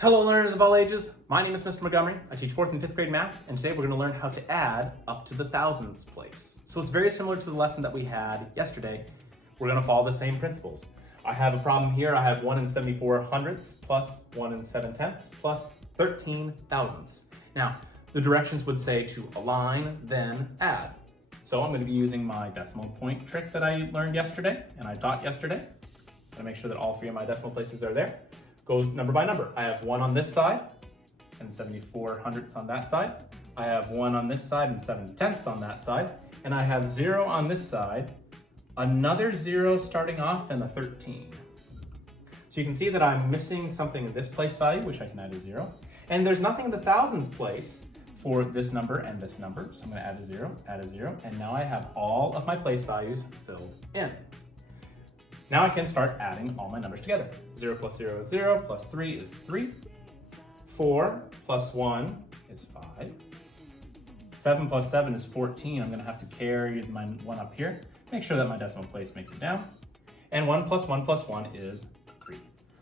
Hello learners of all ages, my name is Mr. Montgomery. I teach 4th and 5th grade math, and today we're going to learn how to add up to the thousandths place. So it's very similar to the lesson that we had yesterday. We're going to follow the same principles. I have a problem here. I have 1 and 74 hundredths plus 1 and 7/10ths plus 13 thousandths. Now, the directions would say to align, then add. So I'm going to be using my decimal point trick that I learned yesterday and I taught yesterday. I'm going to make sure that all three of my decimal places are there. Goes number by number. I have 1 on this side and 74 hundredths on that side. I have 1 on this side and 7/10ths on that side. And I have 0 on this side, another 0 starting off, and a 13. So you can see that I'm missing something in this place value, which I can add a 0. And there's nothing in the thousandths place for this number and this number. So I'm going to add a 0, and now I have all of my place values filled in. Now I can start adding all my numbers together. 0 plus 0 is 0, plus 3 is 3. 4 plus 1 is 5. 7 plus 7 is 14. I'm going to have to carry my 1 up here. Make sure that my decimal place makes it down. And 1 plus 1 plus 1 is 3.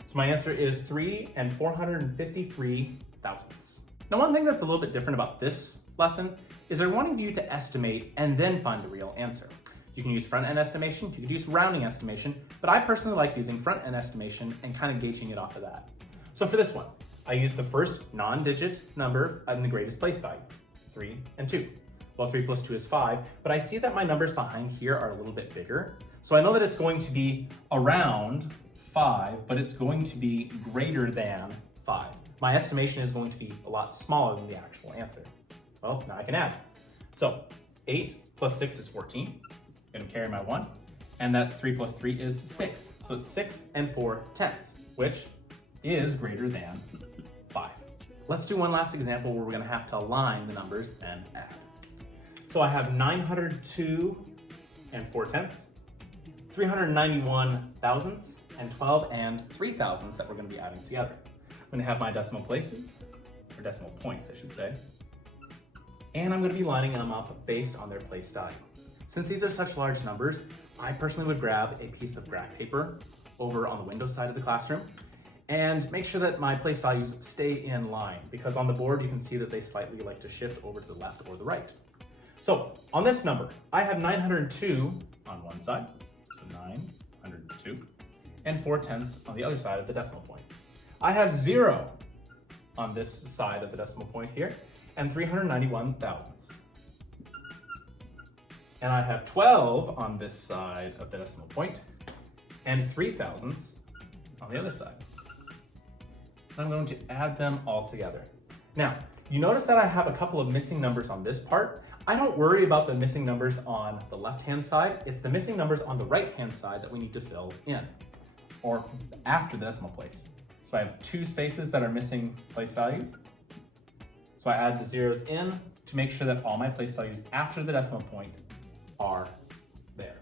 So my answer is 3 and 453 thousandths. Now, one thing that's a little bit different about this lesson is they're wanting you to estimate and then find the real answer. You can use front-end estimation, you could use rounding estimation, but I personally like using front-end estimation and kind of gauging it off of that. So for this one, I use the first non-digit number in the greatest place value, 3 and 2. Well, 3 plus 2 is 5, but I see that my numbers behind here are a little bit bigger. So I know that it's going to be around 5, but it's going to be greater than 5. My estimation is going to be a lot smaller than the actual answer. Well, now I can add. So 8 plus 6 is 14. I'm going to carry my 1, and that's 3 plus 3 is 6. So it's 6 and 4/10ths, which is greater than 5. Let's do one last example where we're going to have to align the numbers, then add. So I have 902 and 4/10ths, 391 thousandths, and 12 and 3 thousandths that we're going to be adding together. I'm going to have my decimal places, or decimal points, I should say, and I'm going to be lining them up based on their place value. Since these are such large numbers, I personally would grab a piece of graph paper over on the window side of the classroom and make sure that my place values stay in line, because on the board you can see that they slightly like to shift over to the left or the right. So on this number, I have 902 on one side, so 902, and 4/10ths on the other side of the decimal point. I have 0 on this side of the decimal point here, and 391 thousandths. And I have 12 on this side of the decimal point, and 3 thousandths on the other side. And I'm going to add them all together. Now, you notice that I have a couple of missing numbers on this part. I don't worry about the missing numbers on the left-hand side. It's the missing numbers on the right-hand side that we need to fill in, or after the decimal place. So I have 2 spaces that are missing place values. So I add the zeros in to make sure that all my place values after the decimal point are there.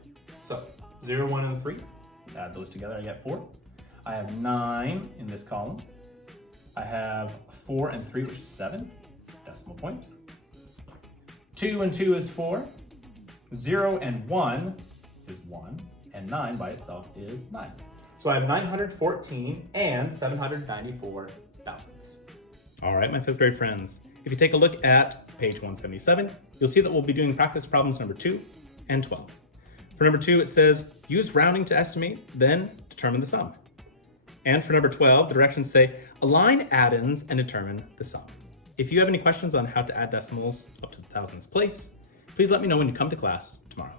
So 0, 1, and 3, add those together, I get 4. I have 9 in this column. I have 4 and 3, which is 7, decimal point. 2 and 2 is 4. 0 and 1 is 1, and 9 by itself is 9. So I have 914 and 794 thousandths. All right, my 5th grade friends, if you take a look at page 177, you'll see that we'll be doing practice problems number 2 and 12. For number 2, it says, use rounding to estimate, then determine the sum. And for number 12, the directions say, align add-ins and determine the sum. If you have any questions on how to add decimals up to the thousandths place, please let me know when you come to class tomorrow.